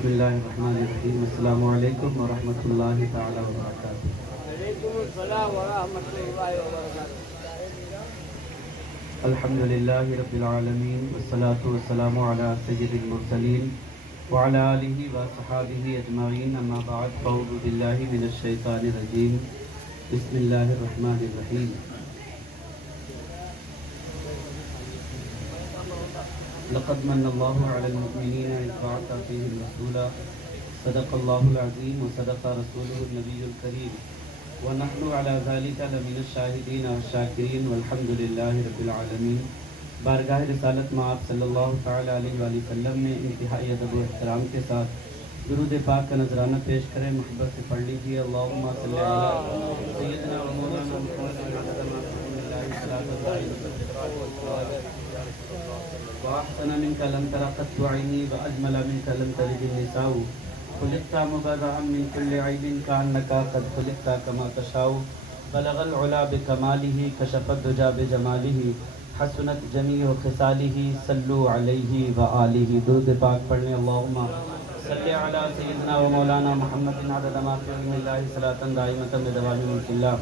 بسم اللہ الرحمن الرحیم السلام علیکم ورحمۃ اللہ تعالی وبرکاتہ۔ وعلیکم السلام ورحمۃ اللہ وبرکاتہ۔ الحمد للہ رب العالمین والصلاة والسلام علی سید المرسلین وعلی آلہ وصحابہ اجمعین، اما بعد فاعوذ باللہ من الشیطان الرجیم، بسم اللہ الرحمن الرحیم۔ لقد من اللہ علی المؤمنین اذ بعث فیہم رسولا صدق اللہ العظیم وصدق رسولہ النبی الکریم ونحن على ذلك لمن الشاہدین والشاکرین والحمد للہ رب العالمین۔ بارگاہ رسالت میں آپ صلی اللہ تعالی علیہ وآلہ وسلم میں انتہائی ادب و احترام کے ساتھ درود پاک کا نذرانہ پیش کریں، محبت سے پڑھ لیجیے۔ اللہم صلی علی سیدنا و مولانا وأحسن منك لم تر قط عيني وأجمل منك لم تلد النساء، خلقت مبرأ من كل عيب كأنك قد خلقت كما تشاء، بلغ العلا بكماله كشف الدجى بجماله حسنت جميع خصاله صلوا عليه وآله۔ درود پاک پڑھنے۔ اللہم صلی علی سیدنا و مولانا محمد عدد ما فی علم اللہ صلاۃ دائمۃ بدوام ملک اللہ۔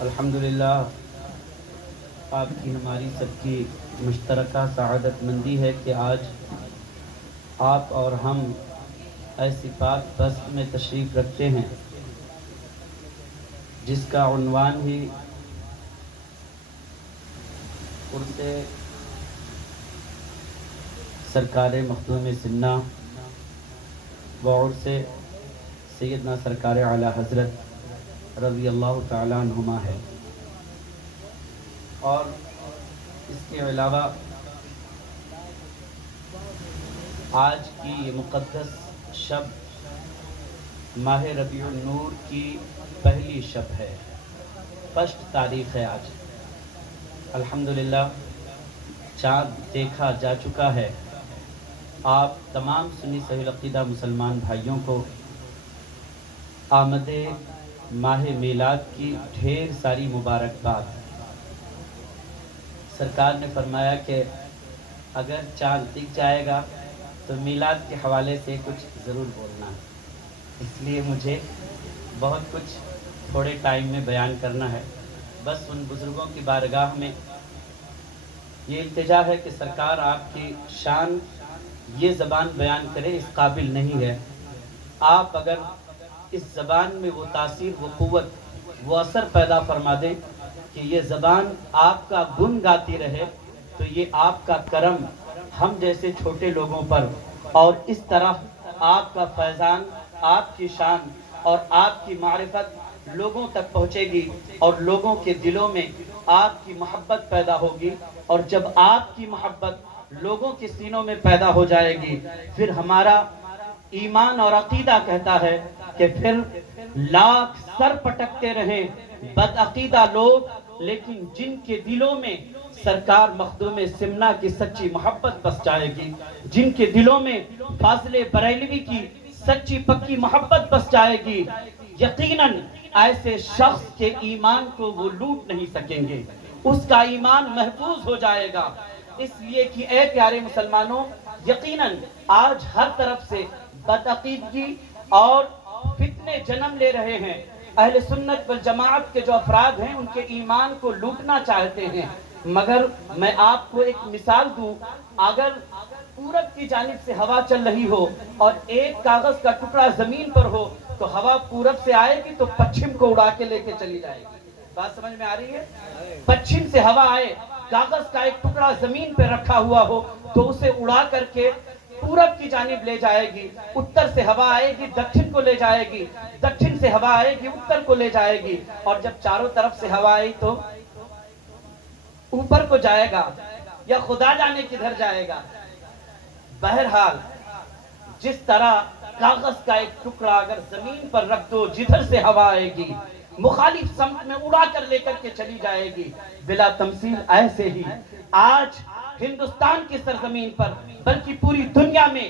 الحمدللہ، آپ کی ہماری سب کی مشترکہ سعادت مندی ہے کہ آج آپ اور ہم ایسی پاک بست میں تشریف رکھتے ہیں جس کا عنوان ہی عرس سرکار مخدوم سنہ و عرس سیدنا سرکار اعلیٰ حضرت رضی اللہ تعالیٰ عنہما ہے، اور اس کے علاوہ آج کی یہ مقدس شب ماہ ربیع النور کی پہلی شب ہے، فرسٹ تاریخ ہے آج۔ الحمدللہ چاند دیکھا جا چکا ہے۔ آپ تمام سنی صحیح العقیدہ مسلمان بھائیوں کو آمد ماہ میلاد کی ڈھیر ساری مبارکباد۔ سرکار نے فرمایا کہ اگر چاند دکھ جائے گا تو میلاد کے حوالے سے کچھ ضرور بولنا ہے، اس لیے مجھے بہت کچھ تھوڑے ٹائم میں بیان کرنا ہے۔ بس ان بزرگوں کی بارگاہ میں یہ التجا ہے کہ سرکار آپ کی شان یہ زبان بیان کرے اس قابل نہیں ہے۔ آپ اگر اس زبان میں وہ تاثیر، وہ قوت، وہ اثر پیدا فرما دیں کہ یہ زبان آپ کا گن گاتی رہے، تو یہ آپ کا کرم ہم جیسے چھوٹے لوگوں پر، اور اس طرح آپ کا فیضان، آپ کی شان اور آپ کی معرفت لوگوں تک پہنچے گی، اور لوگوں کے دلوں میں آپ کی محبت پیدا ہوگی، اور جب آپ کی محبت لوگوں کے سینوں میں پیدا ہو جائے گی، پھر ہمارا ایمان اور عقیدہ کہتا ہے کہ پھر لاکھ سر پٹکتے رہیں بدعقیدہ لوگ، لیکن جن کے دلوں میں سرکار مخدوم سمنہ کی سچی محبت بس جائے گی، جن کے دلوں میں فاضل بریلوی کی سچی پکی محبت بس جائے گی، یقیناً ایسے شخص کے ایمان کو وہ لوٹ نہیں سکیں گے، اس کا ایمان محفوظ ہو جائے گا۔ اس لیے کہ اے پیارے مسلمانوں، یقیناً آج ہر طرف سے بدعقیدگی اور فتنے جنم لے رہے ہیں۔ اہل سنت والجماعت کے جو افراد ہیں ان کے ایمان کو لوٹنا چاہتے ہیں، مگر میں آپ کو ایک مثال دوں، اگر پورب کی جانب سے ہوا چل رہی ہو اور ایک کاغذ کا ٹکڑا زمین پر ہو تو ہوا پورب سے آئے گی تو پچھم کو اڑا کے لے کے چلی جائے گی۔ بات سمجھ میں آ رہی ہے؟ پچھم سے ہوا آئے، کاغذ کا ایک ٹکڑا زمین پہ رکھا ہوا ہو تو اسے اڑا کر کے پورب کی جانب لے جائے گی، اتر سے ہوا آئے گی دکھن کو لے جائے گی، دکھن سے ہوا آئے گی اتر کو لے جائے گی، اور جب چاروں طرف سے ہوا آئی تو اوپر کو جائے گا، یا خدا جانے کدھر جائے گا۔ بہرحال جس طرح کاغذ کا ایک ٹکڑا اگر زمین پر رکھ دو، جدھر سے ہوا آئے گی مخالف سمت میں اڑا کر لے کر کے چلی جائے گی، بلا تمثیل ایسے ہی آج ہندوستان کی سرزمین پر بلکہ پوری دنیا میں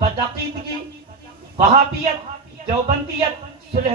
بدعقیدگی، وہابیت، دیوبندیت، صلح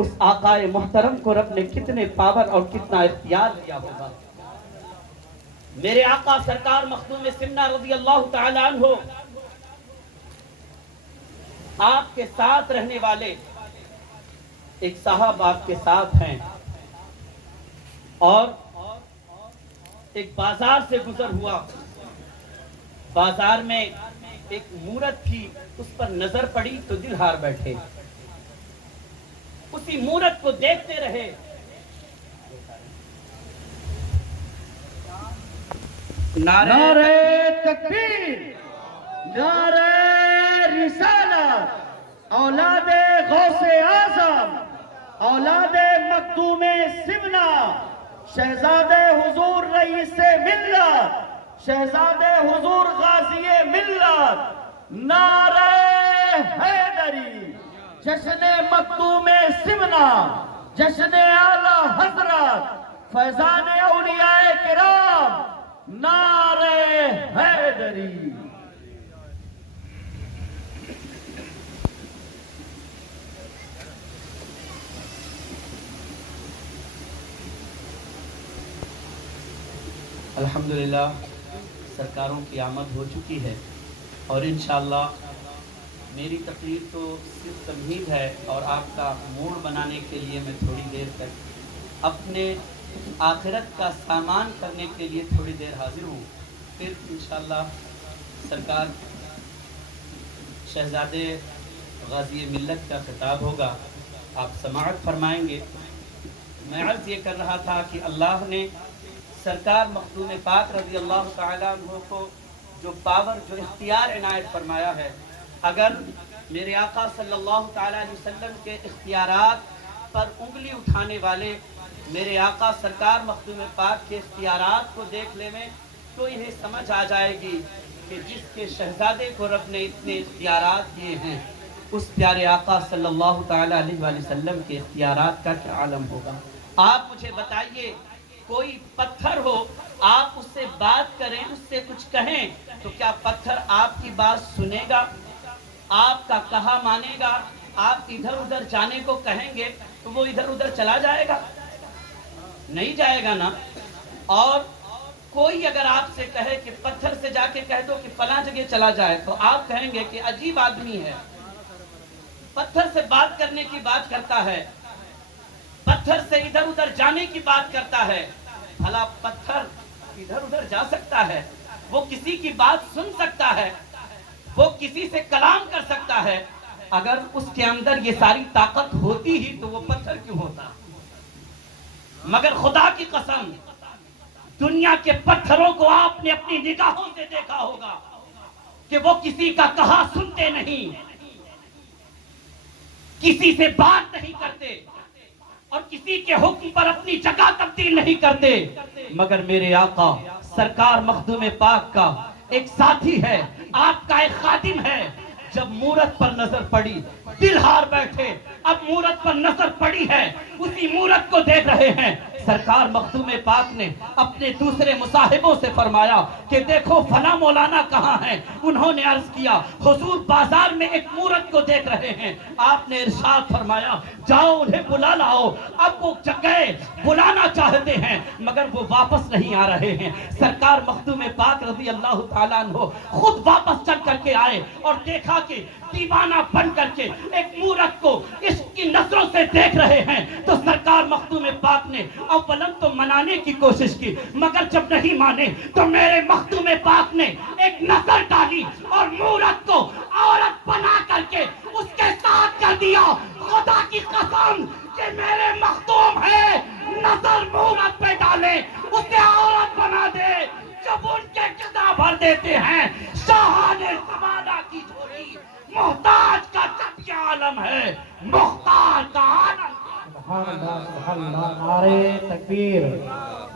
اس آقائے محترم کو رب نے کتنے پاور اور کتنا اختیار دیا ہوگا۔ میرے آقا سرکار مخدوم سمنہ رضی اللہ تعالی عنہ آپ کے ساتھ رہنے والے ایک صاحب آپ کے ساتھ ہیں، اور ایک بازار سے گزر ہوا، بازار میں ایک مورت تھی، اس پر نظر پڑی تو دل ہار بیٹھے، اسی مورت کو دیکھتے رہے۔ نعرہ تکبیر، نعرہ رسالت، اولاد غوث اعظم، اولاد مخدوم سمنہ، شہزادے حضور رئیس ملت، شہزادے حضور غازی ملت، نعرہ حیدری، جشن مخدوم سمنہ، جشن اعلی حضرت فیضان اولیاء کرام، نعرہ حیدری۔ الحمدللہ سرکاروں کی آمد ہو چکی ہے، اور انشاءاللہ میری تقریر تو صرف تمہید ہے، اور آپ کا موڈ بنانے کے لیے میں تھوڑی دیر تک اپنے آخرت کا سامان کرنے کے لیے تھوڑی دیر حاضر ہوں، پھر انشاءاللہ سرکار شہزادے غازی ملت کا خطاب ہوگا، آپ سماعت فرمائیں گے۔ میں عرض یہ کر رہا تھا کہ اللہ نے سرکار مخدوم پاک رضی اللہ تعالیٰ عنہ کو جو پاور، جو اختیار عنایت فرمایا ہے، اگر میرے آقا صلی اللہ تعالیٰ علیہ وسلم کے اختیارات پر انگلی اٹھانے والے میرے آقا سرکار مخدوم پاک کے اختیارات کو دیکھ لیں تو انہیں سمجھ آ جائے گی کہ جس کے شہزادے کو رب نے اتنے اختیارات دیے ہیں، اس پیارے آقا صلی اللہ تعالیٰ علیہ وآلہ وسلم کے اختیارات کا کیا عالم ہوگا۔ آپ مجھے بتائیے، کوئی پتھر ہو، آپ اس سے بات کریں، اس سے کچھ کہیں، تو کیا پتھر آپ کی بات سنے گا؟ آپ کا کہا مانے گا؟ آپ ادھر ادھر جانے کو کہیں گے تو وہ ادھر ادھر چلا جائے گا؟ نہیں جائے گا نا۔ اور کوئی اگر آپ سے کہے کہ پتھر سے جا کے کہہ دو کہ فلاں جگہ چلا جائے، تو آپ کہیں گے کہ عجیب آدمی ہے، پتھر سے بات کرنے کی بات کرتا ہے، پتھر سے ادھر ادھر جانے کی بات کرتا ہے۔ بھلا پتھر ادھر ادھر جا سکتا ہے؟ وہ کسی کی بات سن سکتا ہے؟ وہ کسی سے کلام کر سکتا ہے؟ اگر اس کے اندر یہ ساری طاقت ہوتی ہی تو وہ پتھر کیوں ہوتا؟ مگر خدا کی قسم، دنیا کے پتھروں کو آپ نے اپنی نگاہوں سے دیکھا ہوگا کہ وہ کسی کا کہا سنتے نہیں، کسی سے بات نہیں کرتے، اور کسی کے حکم پر اپنی جگہ تبدیل نہیں کرتے، مگر میرے آقا سرکار مخدوم پاک کا ایک ساتھی ہے، آپ کا ایک خادم ہے۔ جب مورت پر نظر پڑی دل ہار بیٹھے، اب مورت پر نظر پڑی ہے، اسی مورت کو دیکھ رہے ہیں۔ سرکار مخدوم پاک نے اپنے دوسرے مصاحبوں سے فرمایا کہ دیکھو فلاں مولانا کہاں ہیں؟ انہوں نے عرض کیا حضور بازار میں ایک مورت کو دیکھ رہے ہیں۔ آپ نے ارشاد فرمایا جاؤ انہیں بلا لاؤ۔ اب وہ جگہ بلانا چاہتے ہیں مگر وہ واپس نہیں آ رہے ہیں۔ سرکار مخدوم پاک رضی اللہ تعالیٰ عنہ خود واپس چل کر کے آئے اور دیکھا کہ دیوانہ بن کر کے ایک مورت کو عشق کی نظروں سے دیکھ رہے ہیں، تو سرکار مخدوم پاک نے اولن تو منانے کی کوشش کی، مگر جب نہیں مانے تو میرے مخدوم پاک نے ایک نظر ڈالی اور مورت کو عورت بنا کر کے اس کے ساتھ کر دیا۔ خدا کی قسم کہ میرے مخدوم ہے، نظر مورت پہ ڈالے اسے عورت بنا دے، جب ان کے قضا بھر دیتے ہیں۔ شاہان زمانہ کی جھولی محتاج کا جب یہ عالم ہے، مختار کا عالم۔ سبحان اللہ، سبحان اللہ، نعرہ تکبیر،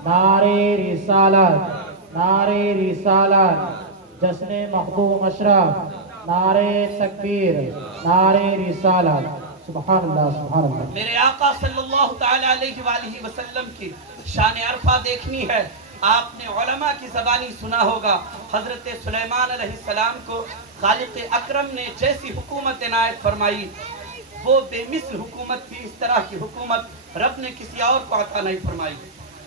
نعرہ رسالت، نعرہ رسالت، جشن مخدوم اشرف، نعرہ تکبیر، نعرہ رسالت، سبحان اللہ، سبحان اللہ۔ میرے آقا صلی اللہ تعالی علیہ وآلہ وسلم کی شان عرفہ دیکھنی ہے۔ آپ نے علماء کی زبانی سنا ہوگا، حضرت سلیمان علیہ السلام کو خالق اکرم نے جیسی حکومت عنایت فرمائی، وہ بے مثل حکومت تھی، اس طرح کی حکومت رب نے کسی اور کو عطا نہیں فرمائی۔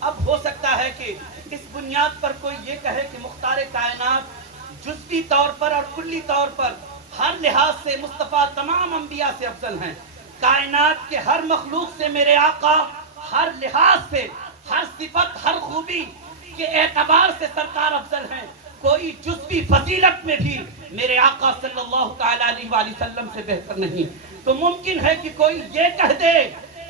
اب ہو سکتا ہے کہ اس بنیاد پر کوئی یہ کہے کہ مختار کائنات جزوی طور پر اور کلی طور پر ہر لحاظ سے مصطفیٰ تمام انبیاء سے افضل ہیں۔ کائنات کے ہر مخلوق سے میرے آقا ہر لحاظ سے، ہر صفت، ہر خوبی کے اعتبار سے سرکار افضل ہیں۔ کوئی جزوی فضیلت میں بھی میرے آقا صلی اللہ تعالیٰ علیہ وآلہ وسلم سے بہتر نہیں۔ تو ممکن ہے کہ کوئی یہ کہہ دے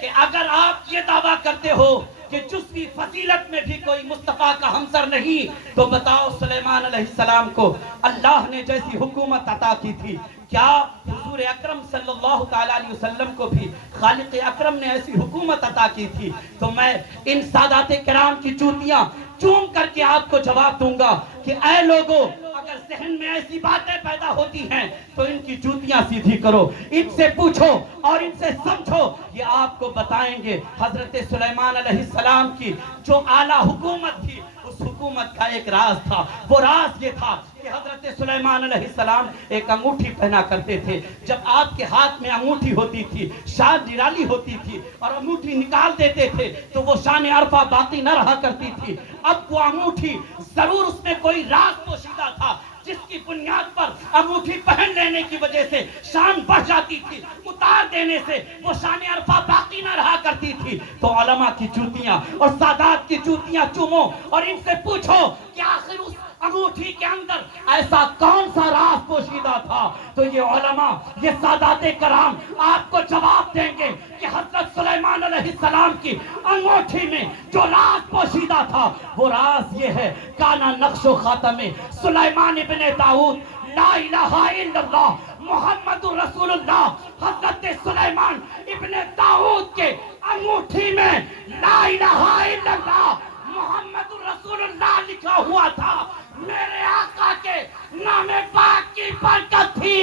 کہ اگر آپ یہ دعویٰ کرتے ہو کہ جزوی فضیلت میں بھی کوئی مصطفیٰ کا ہمسر نہیں، تو بتاؤ سلیمان علیہ السلام کو اللہ نے جیسی حکومت عطا کی تھی، کیا حضور اکرم صلی اللہ تعالیٰ علیہ وسلم کو بھی خالق اکرم نے ایسی حکومت عطا کی تھی؟ تو میں ان سادات کرام کی چوٹیاں چوم کر کے آپ کو جواب دوں گا کہ اے لوگوں، اگر ذہن میں ایسی باتیں پیدا ہوتی ہیں تو ان کی جوتیاں سیدھی کرو، ان سے پوچھو اور ان سے سمجھو، یہ آپ کو بتائیں گے حضرت سلیمان علیہ السلام کی جو اعلیٰ حکومت تھی، اس حکومت کا ایک راز تھا۔ وہ راز یہ تھا کہ حضرت سلیمان علیہ السلام ایک انگوٹھی پہنا کرتے تھے۔ جب آپ کے ہاتھ میں انگوٹھی ہوتی تھی، شان نرالی ہوتی تھی اور انگوٹھی نکال دیتے تھے تو وہ شان عرفہ باقی نہ رہا کرتی تھی۔ اب وہ انگوٹھی ضرور اس میں کوئی راز پوشیدہ تھا جس کی بنیاد پر انگوٹھی پہن لینے کی وجہ سے شان بڑھ جاتی تھی، اتار دینے سے وہ شان عرفہ باقی نہ رہا کرتی تھی۔ تو علماء کی جوتیاں اور سادات کی جوتیاں چومو اور ان سے پوچھو کہ آخر اس انگوٹھی کے اندر ایسا کون سا راز پوشیدہ تھا؟ تو یہ علماء، یہ سادات کرام آپ کو جواب دیں گے کہ حضرت سلیمان علیہ السلام کی انگوٹھی میں جو راز پوشیدہ تھا وہ راز یہ ہے، کانا نقش و خاتم سلیمان ابن داؤد، لا الہ الا اللہ محمد رسول اللہ۔ حضرت سلیمان ابن داؤد کے انگوٹھی میں لا الہ الا اللہ محمد رسول اللہ لکھا ہوا تھا۔ میرے آقا کے نام پاک کی برکت تھی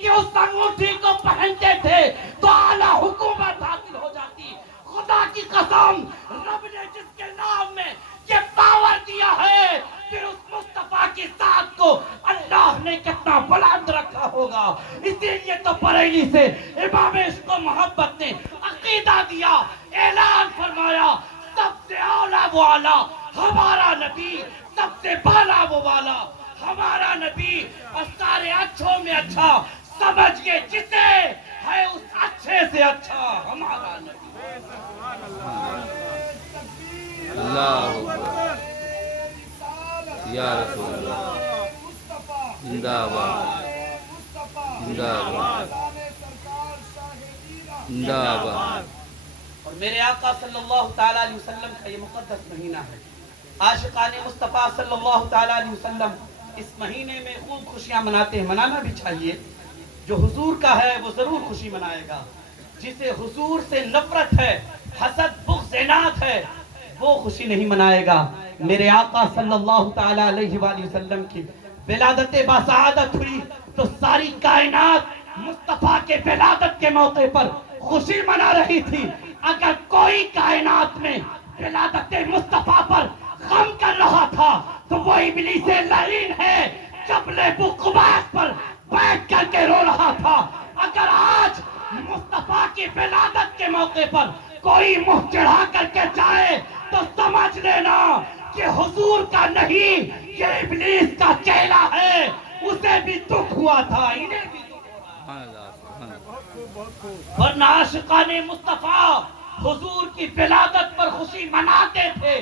کہ اس انگوٹھی کو پہنتے تھے تو اعلیٰ حکومت حاصل ہو جاتی۔ خدا کی قسم، رب نے جس کے نام میں یہ پاور دیا ہے، پھر اس مصطفیٰ کی ذات کو اللہ نے کتنا بلند رکھا ہوگا۔ اسی لیے تو بریلی سے امام عشق و محبت نے عقیدہ دیا، اعلان فرمایا، سب سے اعلیٰ وہ اعلیٰ ہمارا نبی، سب سے بالا وہ والا ہمارا نبی، اور سارے اچھوں میں اچھا سمجھ کے جسے ہے اس اچھے سے اچھا ہمارا نبی۔ اللہ اکبر، یا رسول اللہ، زندہ آباد، زندہ آباد، زندہ آباد۔ اور میرے آقا صلی اللہ تعالیٰ علیہ وسلم کا یہ مقدس مہینہ ہے۔ عاشقان مصطفیٰ صلی اللہ تعالیٰ علیہ وسلم اس مہینے میں خوب خوشیاں مناتے ہیں، منانا بھی چاہیے۔ جو حضور کا ہے وہ ضرور خوشی منائے گا، جسے حضور سے نفرت ہے، حسد، بغض، عناد ہے، وہ خوشی نہیں منائے گا۔ میرے آقا صلی اللہ تعالیٰ علیہ وآلہ وسلم کی ولادت باسعادت ہوئی تو ساری کائنات مصطفیٰ کے ولادت کے موقع پر خوشی منا رہی تھی۔ اگر کوئی کائنات میں ولادت مصطفیٰ پر غم کر رہا تھا تو وہ ابلیس لعین ہے، جبل بقباس پر بیٹھ کر کے رو رہا تھا۔ اگر آج مصطفیٰ کی ولادت کے موقع پر کوئی منہ چڑھا کر کے جائے تو سمجھ لینا کہ حضور کا نہیں، یہ ابلیس کا چہرہ ہے، اسے بھی دکھ ہوا تھا، انہیں بھی دکھ ہوا تھا۔ ورنہ عاشقان مصطفیٰ حضور کی ولادت پر خوشی مناتے تھے،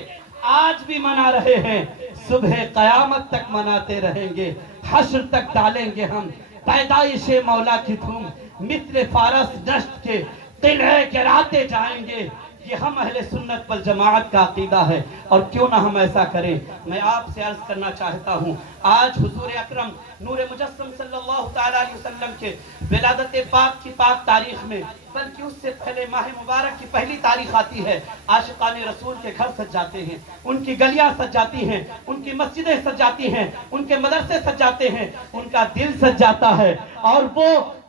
آج بھی منا رہے ہیں، صبح قیامت تک مناتے رہیں گے، حشر تک ڈالیں گے ہم پیدائش مولا کی دھوم، مثل فارس دشت کے قلعے گراتے جائیں گے۔ یہ ہم اہل سنت والجماعت کا عقیدہ ہے، اور کیوں نہ ہم ایسا کریں۔ میں آپ سے عرض کرنا چاہتا ہوں، آج حضور اکرم نور مجسم صلی اللہ تعالیٰ علیہ وسلم کے ولادت پاک کی پاک تاریخ میں، بلکہ اس سے پہلے ماہ مبارک کی پہلی تاریخ آتی ہے، عاشقان رسول کے گھر سج جاتے ہیں، ان کی گلیاں سج جاتی ہیں، ان کی مسجدیں سج جاتی ہیں، ان کے مدرسے سج جاتے ہیں، ان کا دل سج جاتا ہے، اور وہ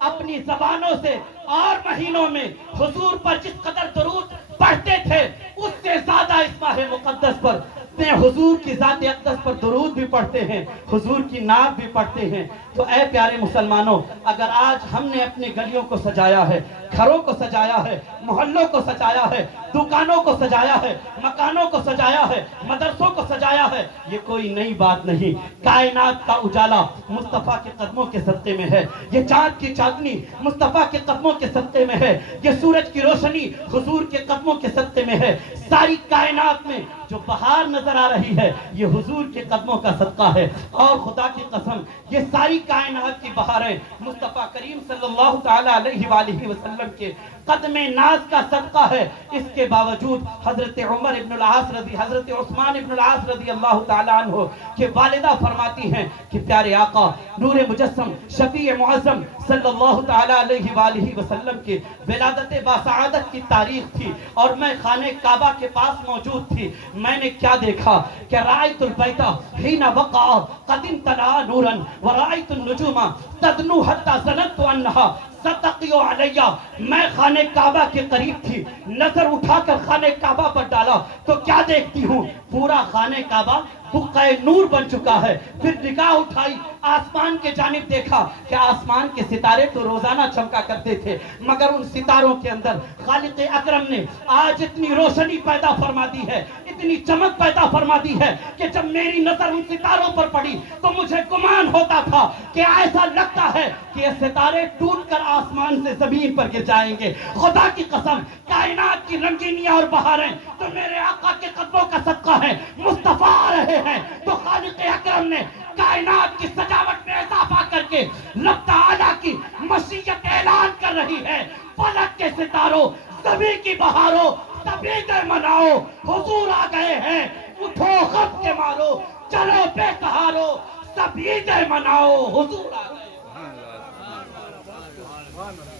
اپنی زبانوں سے اور مہینوں میں حضور پر جس قدر درود پڑھتے تھے اس سے زیادہ اس ماہ مقدس پر اپنے حضور کی ذات اقدس پر درود بھی پڑھتے ہیں، حضور کی نعت بھی پڑھتے ہیں۔ تو اے پیارے مسلمانوں، اگر آج ہم نے اپنی گلیوں کو سجایا ہے، گھروں کو سجایا ہے، محلوں کو سجایا ہے، دکانوں کو سجایا ہے، مکانوں کو سجایا ہے، مدرسوں کو سجایا ہے، یہ کوئی نئی بات نہیں۔ کائنات کا اجالا مصطفیٰ کے قدموں کے صدقے میں ہے، یہ چاند کی چاندنی مصطفیٰ کے قدموں کے صدقے میں ہے، یہ سورج کی روشنی حضور کے قدموں کے صدقے میں ہے۔ ساری کائنات میں جو بہار نظر آ رہی ہے یہ حضور کے قدموں کا صدقہ ہے، اور خدا کی قسم یہ ساری کائنات کی بہاریں مصطفیٰ کریم صلی اللہ تعالی علیہ وآلہ وسلم کے قدم ناز کا صدقہ ہے۔ اس کے باوجود حضرت عمر ابن العاص رضی حضرت عثمان ابن العاص رضی اللہ تعالیٰ عنہ کہ والدہ فرماتی ہیں کہ پیارے آقا نور مجسم شفیع معظم صلی اللہ تعالی علیہ وآلہ وسلم کے ولادت باسعادت کی تاریخ تھی اور میں خانہ کعبہ کے پاس موجود تھی۔ میں نے کیا دیکھا کہ رأیت البیت حین وقع قد امتلأ نورا ورأیت النجوم تدنو حتی ظننت انہا ستقیو علیہ۔ میں خانہ کعبہ کے قریب تھی، نظر اٹھا کر خانہ کعبہ پر ڈالا تو کیا دیکھتی ہوں، پورا خانہ کعبہ حقہ نور بن چکا ہے۔ پھر نگاہ اٹھائی آسمان کے جانب دیکھا کہ آسمان کے ستارے تو روزانہ چمکا کرتے تھے، مگر ان ستاروں کے اندر خالق اکرم نے آج اتنی روشنی پیدا فرما دی ہے، اتنی چمک پیدا فرما دی ہے کہ جب میری نظر ان ستاروں پر پڑی تو مجھے گمان ہوتا تھا کہ ایسا لگتا ہے کہ یہ ستارے ٹوٹ کر آسمان سے زمین پر گر جائیں گے۔ خدا کی قسم کائنات کی رنگینیاں اور بہاریں تو میرے آقا کے قدموں کا صدقہ ہے۔ مصطفیٰ آ رہے ہیں تو خالق اکرم نے کائنات کی سجاوٹ میں اضافہ کر کے رب تعالیٰ کی مشیت اعلان کر رہی ہے۔ فلک کے ستاروں زمین کی بہاروں تبیدے مناؤ، حضور آ گئے ہیں، اٹھو غم کے مارو، چلو بے سہارو، تبیدے مناؤ، حضور آ گئے ہیں۔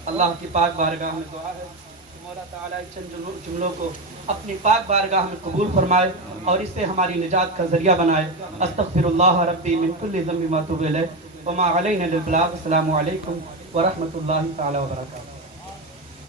اللہ کی پاک بارگاہ میں دعا ہے کہ مولا تعالیٰ چند جملوں کو اپنی پاک بارگاہ میں قبول فرمائے اور اسے ہماری نجات کا ذریعہ بنائے۔ استغفر اللہ ربی من کل ذنب و اتوب الیہ وما علینا الا البلاغ۔ السلام علیکم ورحمۃ اللہ تعالی وبرکاتہ۔